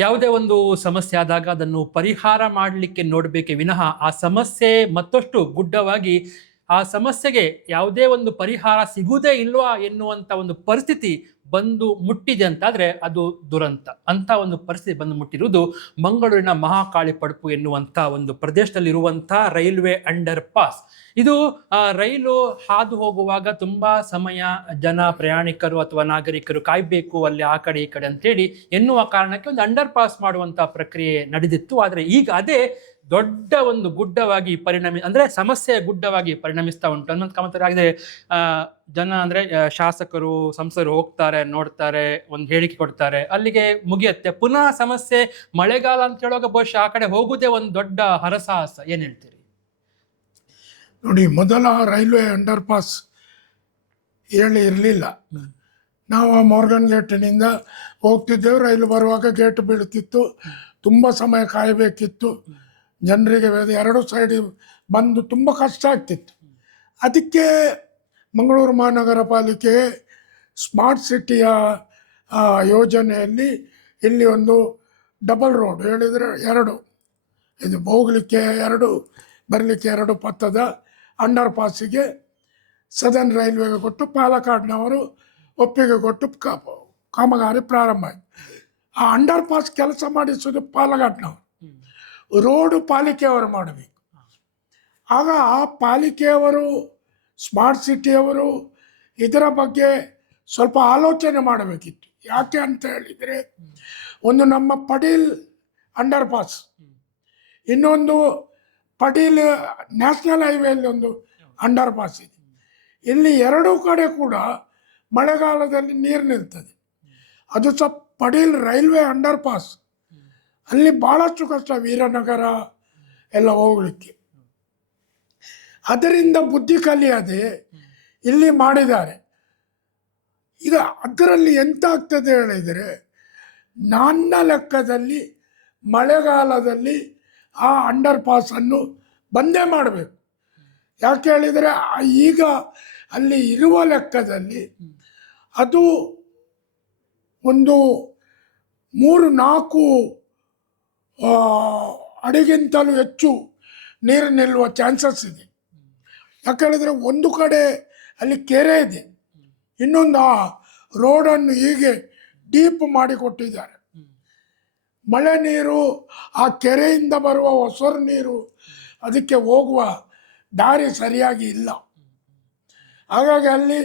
ಯಾವುದೇ ಒಂದು ಸಮಸ್ಯೆ ಆದಾಗ ಅದನ್ನು ಪರಿಹಾರ ಮಾಡಲಿಕ್ಕೆ ನೋಡಬೇಕೆ ವಿನಃ ಆ ಸಮಸ್ಯೆ ಮತ್ತಷ್ಟು ಗುಡ್ಡವಾಗಿ ಆ ಸಮಸ್ಯೆಗೆ ಯಾವುದೇ ಒಂದು ಪರಿಹಾರ ಸಿಗುವುದೇ ಇಲ್ವಾ ಎನ್ನುವಂಥ ಒಂದು ಪರಿಸ್ಥಿತಿ ಬಂದು ಮುಟ್ಟಿದೆ ಅಂತಾದರೆ ಅದು ದುರಂತ. ಅಂತ ಒಂದು ಪರಿಸ್ಥಿತಿ ಬಂದು ಮುಟ್ಟಿರುವುದು ಮಂಗಳೂರಿನ ಮಹಾಕಾಳಿ ಪಡುಪು ಎನ್ನುವಂಥ ಒಂದು ಪ್ರದೇಶದಲ್ಲಿರುವಂಥ ರೈಲ್ವೆ ಅಂಡರ್ ಪಾಸ್. ಇದು ರೈಲು ಹಾದು ಹೋಗುವಾಗ ತುಂಬ ಸಮಯ ಜನ ಪ್ರಯಾಣಿಕರು ಅಥವಾ ನಾಗರಿಕರು ಕಾಯಬೇಕು ಅಲ್ಲಿ ಆ ಕಡೆ ಈ ಕಡೆ ಅಂತೇಳಿ ಎನ್ನುವ ಕಾರಣಕ್ಕೆ ಒಂದು ಅಂಡರ್ ಪಾಸ್ ಮಾಡುವಂಥ ಪ್ರಕ್ರಿಯೆ ನಡೆದಿತ್ತು. ಆದರೆ ಈಗ ಅದೇ ದೊಡ್ಡ ಒಂದು ಗುಡ್ಡವಾಗಿ ಅಂದರೆ ಸಮಸ್ಯೆ ಗುಡ್ಡವಾಗಿ ಪರಿಣಮಿಸ್ತಾ ಉಂಟು ಅನ್ನೋದು ಗಮನಿಸಲಾಗಿದೆ. ಜನ ಅಂದರೆ ಶಾಸಕರು ಸಂಸದರು ಹೋಗ್ತಾರೆ, ನೋಡ್ತಾರೆ, ಒಂದು ಹೇಳಿಕೆ ಕೊಡ್ತಾರೆ, ಅಲ್ಲಿಗೆ ಮುಗಿಯುತ್ತೆ. ಪುನಃ ಸಮಸ್ಯೆ ಮಳೆಗಾಲ ಅಂತ ಹೇಳುವಾಗ ಬಹುಶಃ ಆ ಕಡೆ ಹೋಗುವುದೇ ಒಂದು ದೊಡ್ಡ ಹರಸಾಹಸ. ಏನು ಹೇಳ್ತೀರಿ? ನೋಡಿ, ಮೊದಲ ರೈಲ್ವೆ ಅಂಡರ್ ಪಾಸ್ ಇರಲಿಲ್ಲ. ನಾವು ಮಾರ್ಗನ್ ಗೇಟಿನಿಂದ ಹೋಗ್ತಿದ್ದೆವು. ರೈಲು ಬರುವಾಗ ಗೇಟ್ ಬೀಳುತ್ತಿತ್ತು, ತುಂಬ ಸಮಯ ಕಾಯಬೇಕಿತ್ತು. ಜನರಿಗೆ ಎರಡು ಸೈಡ್ ಬಂದು ತುಂಬ ಕಷ್ಟ ಆಗ್ತಿತ್ತು. ಅದಕ್ಕೆ ಮಂಗಳೂರು ಮಹಾನಗರ ಪಾಲಿಕೆ ಸ್ಮಾರ್ಟ್ ಸಿಟಿಯ ಯೋಜನೆಯಲ್ಲಿ ಇಲ್ಲಿ ಒಂದು ಡಬಲ್ ರೋಡ್ ಹೇಳಿದರೆ ಎರಡು, ಇದು ಹೋಗಲಿಕ್ಕೆ ಎರಡು ಬರಲಿಕ್ಕೆ ಎರಡು ಪಥದ ಅಂಡರ್ ಪಾಸಿಗೆ ಸದರ್ನ್ ರೈಲ್ವೆಗೆ ಕೊಟ್ಟು ಪಾಲಕ್ಕಾಡ್ನವರು ಒಪ್ಪಿಗೆ ಕೊಟ್ಟು ಕಾಮಗಾರಿ ಪ್ರಾರಂಭ ಆಯಿತು. ಆ ಅಂಡರ್ ಪಾಸ್ ಕೆಲಸ ಮಾಡಿಸೋದು ಪಾಲಕ್ಕಾಡ್ನವರು, ರೋಡು ಪಾಲಿಕೆಯವರು ಮಾಡಬೇಕು. ಆಗ ಆ ಪಾಲಿಕೆಯವರು ಸ್ಮಾರ್ಟ್ ಸಿಟಿಯವರು ಇದರ ಬಗ್ಗೆ ಸ್ವಲ್ಪ ಆಲೋಚನೆ ಮಾಡಬೇಕಿತ್ತು. ಯಾಕೆ ಅಂತ ಹೇಳಿದರೆ, ಒಂದು ನಮ್ಮ ಪಡೀಲ್ ಅಂಡರ್ ಪಾಸ್, ಇನ್ನೊಂದು ಪಡೀಲ್ ನ್ಯಾಷನಲ್ ಹೈವೇಲಿ ಒಂದು ಅಂಡರ್ ಪಾಸ್ ಇದೆ. ಇಲ್ಲಿ ಎರಡೂ ಕಡೆ ಕೂಡ ಮಳೆಗಾಲದಲ್ಲಿ ನೀರು ನಿಲ್ತದೆ. ಅದು ಸಹ ಪಡೀಲ್ ರೈಲ್ವೆ ಅಂಡರ್ ಪಾಸ್, ಅಲ್ಲಿ ಭಾಳಷ್ಟು ಕಷ್ಟ, ವೀರನಗರ ಎಲ್ಲ ಹೋಗಲಿಕ್ಕೆ. ಅದರಿಂದ ಬುದ್ಧಿ ಕಲಿಯದೆ ಇಲ್ಲಿ ಮಾಡಿದ್ದಾರೆ. ಈಗ ಅದರಲ್ಲಿ ಎಂತ ಆಗ್ತದೆ ಹೇಳಿದರೆ, ನನ್ನ ಲೆಕ್ಕದಲ್ಲಿ ಮಳೆಗಾಲದಲ್ಲಿ ಆ ಅಂಡರ್ ಪಾಸನ್ನು ಬಂದೇ ಮಾಡಬೇಕು. ಯಾಕೆ ಹೇಳಿದರೆ, ಈಗ ಅಲ್ಲಿ ಇರುವ ಲೆಕ್ಕದಲ್ಲಿ ಅದು ಒಂದು 3-4 ಅಡಿಗಿಂತಲೂ ಹೆಚ್ಚು ನೀರು ನಿಲ್ಲುವ ಚಾನ್ಸಸ್ ಇದೆ. ಯಾಕೆ ಹೇಳಿದರೆ, ಒಂದು ಕಡೆ ಅಲ್ಲಿ ಕೆರೆ ಇದೆ, ಇನ್ನೊಂದು ಆ ರೋಡನ್ನು ಹೀಗೆ ಡೀಪ್ ಮಾಡಿಕೊಟ್ಟಿದ್ದಾರೆ. ಮಳೆ ನೀರು ಆ ಕೆರೆಯಿಂದ ಬರುವ ಹೊಸರು ನೀರು ಅದಕ್ಕೆ ಹೋಗುವ ದಾರಿ ಸರಿಯಾಗಿ ಇಲ್ಲ. ಹಾಗಾಗಿ ಅಲ್ಲಿ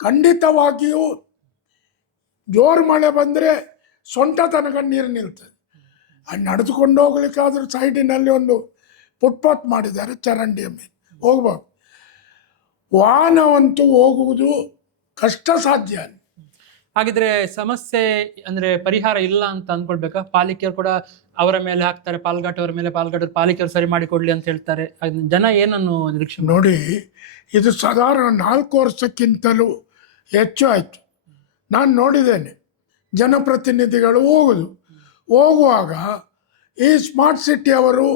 ಖಂಡಿತವಾಗಿಯೂ ಜೋರು ಮಳೆ ಬಂದರೆ ಸೊಂಟ ತನಕ ನೀರು ನಿಲ್ತದೆ. ಅಲ್ಲಿ ನಡೆದುಕೊಂಡು ಹೋಗ್ಲಿಕ್ಕಾದ್ರೂ ಸೈಡಿನಲ್ಲಿ ಒಂದು ಫುಟ್ಪಾತ್ ಮಾಡಿದ್ದಾರೆ, ಚರಂಡಿಯ ಮೇಲೆ ಹೋಗ್ಬೋದು. ವಾಹನವಂತೂ ಹೋಗುವುದು ಕಷ್ಟ ಸಾಧ್ಯ. ಹಾಗಿದ್ರೆ ಸಮಸ್ಯೆ ಅಂದ್ರೆ ಪರಿಹಾರ ಇಲ್ಲ ಅಂತ ಅಂದ್ಕೊಳ್ಬೇಕಾ? ಪಾಲಿಕೆಯವರು ಕೂಡ ಅವರ ಮೇಲೆ ಹಾಕ್ತಾರೆ, ಪಾಲ್ಘಾಟವರ ಮೇಲೆ, ಪಾಲ್ಘಾಟವ್ರು ಪಾಲಿಕೆಯವರು ಸರಿ ಮಾಡಿಕೊಡ್ಲಿ ಅಂತ ಹೇಳ್ತಾರೆ. ಜನ ಏನನ್ನು ನಿರೀಕ್ಷೆ? ನೋಡಿ, ಇದು ಸಾಧಾರಣ 4 ವರ್ಷಕ್ಕಿಂತಲೂ ಹೆಚ್ಚು ಆಯಿತು. ನಾನು ನೋಡಿದ್ದೇನೆ ಜನಪ್ರತಿನಿಧಿಗಳು ಹೋಗುವಾಗ ಈ ಸ್ಮಾರ್ಟ್ ಸಿಟಿಯವರು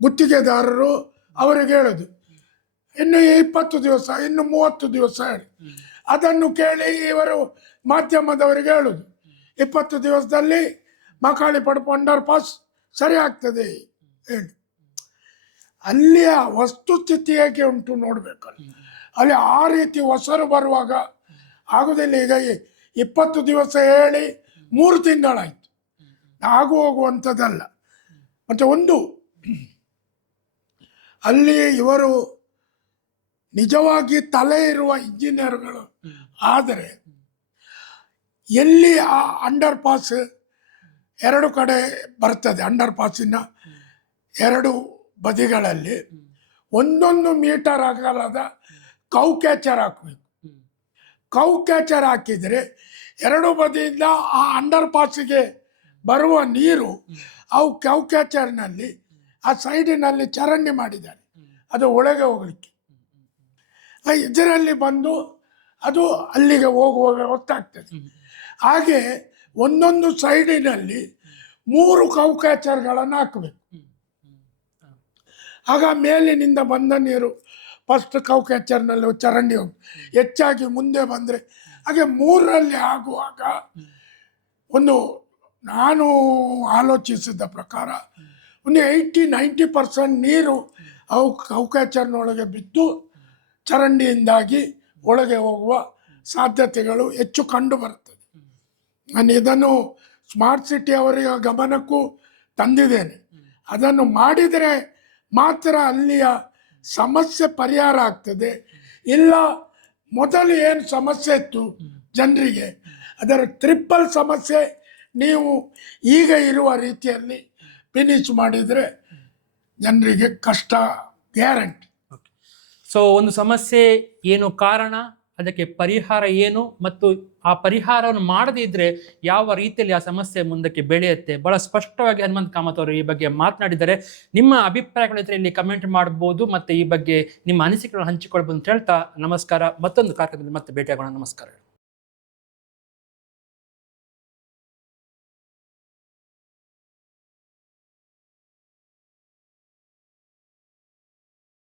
ಗುತ್ತಿಗೆದಾರರು ಅವರಿಗೆ ಹೇಳೋದು, ಇನ್ನು 20 ದಿವಸ, ಇನ್ನು 30 ದಿವಸ ಹೇಳಿ. ಅದನ್ನು ಕೇಳಿ ಇವರು ಮಾಧ್ಯಮದವರಿಗೆ ಹೇಳೋದು, 20 ದಿವಸದಲ್ಲಿ ಮಕಾಳಿ ಪಡುಪು ಅಂಡರ್ ಪಾಸ್ ಸರಿ ಆಗ್ತದೆ ಹೇಳಿ. ಅಲ್ಲಿಯ ವಸ್ತುಸ್ಥಿತಿ ಹೇಗೆ ಉಂಟು ನೋಡಬೇಕಲ್ಲ. ಅಲ್ಲಿ ಆ ರೀತಿ ಹೊಸರು ಬರುವಾಗ ಆಗುವುದಿಲ್ಲ. ಈಗ 20 ದಿವಸ ಹೇಳಿ 3 ತಿಂಗಳಾಯಿತು, ಆಗು ಹೋಗುವಂಥದ್ದಲ್ಲ. ಮತ್ತು ಒಂದು ಅಲ್ಲಿ ಇವರು ನಿಜವಾಗಿ ತಲೆ ಇರುವ ಇಂಜಿನಿಯರ್ಗಳು ಆದರೆ, ಎಲ್ಲಿ ಆ ಅಂಡರ್ ಪಾಸ್ 2 ಕಡೆ ಬರ್ತದೆ, ಅಂಡರ್ ಪಾಸಿನ 2 ಬದಿಗಳಲ್ಲಿ 1 ಮೀಟರ್ ಅಗಲದ ಕೌ ಕ್ಯಾಚರ್ ಹಾಕಬೇಕು. ಕೌ ಕ್ಯಾಚರ್ ಹಾಕಿದರೆ 2 ಬದಿಯಿಂದ ಆ ಅಂಡರ್ ಪಾಸಿಗೆ ಬರುವ ನೀರು ಅವು ಕೌ ಕ್ಯಾಚರ್ನಲ್ಲಿ ಆ ಸೈಡಿನಲ್ಲಿ ಚರಂಡಿ ಮಾಡಿದ್ದಾರೆ, ಅದು ಒಳಗೆ ಹೋಗಲಿಕ್ಕೆ. ಇದರಲ್ಲಿ ಬಂದು ಅದು ಅಲ್ಲಿಗೆ ಹೋಗುವ ವ್ಯವಸ್ಥೆ ಆಗ್ತದೆ. ಹಾಗೆ ಒಂದೊಂದು ಸೈಡಿನಲ್ಲಿ 3 ಕೌ ಕ್ಯಾಚರ್ಗಳನ್ನು ಹಾಕಬೇಕು. ಆಗ ಮೇಲಿನಿಂದ ಬಂದ ನೀರು ಫಸ್ಟ್ ಕೌ ಕ್ಯಾಚರ್ನಲ್ಲಿ ಚರಂಡಿ ಹೋಗಿ ಹೆಚ್ಚಾಗಿ ಮುಂದೆ ಬಂದರೆ, ಹಾಗೆ 3ರಲ್ಲಿ ಆಗುವಾಗ ಒಂದು ನಾನು ಆಲೋಚಿಸಿದ ಪ್ರಕಾರ ಒಂದು 80-90% ನೀರು ಕೌಕಾಚರ್ನೊಳಗೆ ಬಿದ್ದು ಚರಂಡಿಯಿಂದಾಗಿ ಒಳಗೆ ಹೋಗುವ ಸಾಧ್ಯತೆಗಳು ಹೆಚ್ಚು ಕಂಡು ಬರ್ತದೆ. ನಾನು ಇದನ್ನು ಸ್ಮಾರ್ಟ್ ಸಿಟಿ ಅವರ ಗಮನಕ್ಕೂ ತಂದಿದ್ದೇನೆ. ಅದನ್ನು ಮಾಡಿದರೆ ಮಾತ್ರ ಅಲ್ಲಿಯ ಸಮಸ್ಯೆ ಪರಿಹಾರ ಆಗ್ತದೆ. ಇಲ್ಲ ಮೊದಲು ಏನು ಸಮಸ್ಯೆ ಇತ್ತು ಜನರಿಗೆ, ಅದರ ಟ್ರಿಪಲ್ ಸಮಸ್ಯೆ ನೀವು ಈಗ ಇರುವ ರೀತಿಯಲ್ಲಿ ಫಿನಿಶ್ ಮಾಡಿದರೆ ಜನರಿಗೆ ಕಷ್ಟ ಗ್ಯಾರಂಟಿ. ಸೊ ಒಂದು ಸಮಸ್ಯೆ ಏನು ಕಾರಣ, ಅದಕ್ಕೆ ಪರಿಹಾರ ಏನು, ಮತ್ತು ಆ ಪರಿಹಾರವನ್ನು ಮಾಡದೇ ಇದ್ರೆ ಯಾವ ರೀತಿಯಲ್ಲಿ ಆ ಸಮಸ್ಯೆ ಮುಂದಕ್ಕೆ ಬೆಳೆಯುತ್ತೆ, ಬಹಳ ಸ್ಪಷ್ಟವಾಗಿ ಹನುಮಂತ್ ಕಾಮತ್ ಅವರು ಈ ಬಗ್ಗೆ ಮಾತನಾಡಿದ್ದಾರೆ. ನಿಮ್ಮ ಅಭಿಪ್ರಾಯಗಳಿದ್ರೆ ಇಲ್ಲಿ ಕಮೆಂಟ್ ಮಾಡ್ಬೋದು, ಮತ್ತೆ ಈ ಬಗ್ಗೆ ನಿಮ್ಮ ಅನಿಸಿಕೆಗಳನ್ನು ಹಂಚಿಕೊಳ್ಬೋದು ಅಂತ ಹೇಳ್ತಾ ನಮಸ್ಕಾರ. ಮತ್ತೊಂದು ಕಾರ್ಯಕ್ರಮದಲ್ಲಿ ಮತ್ತೆ ಭೇಟಿಯಾಗೋಣ. ನಮಸ್ಕಾರ.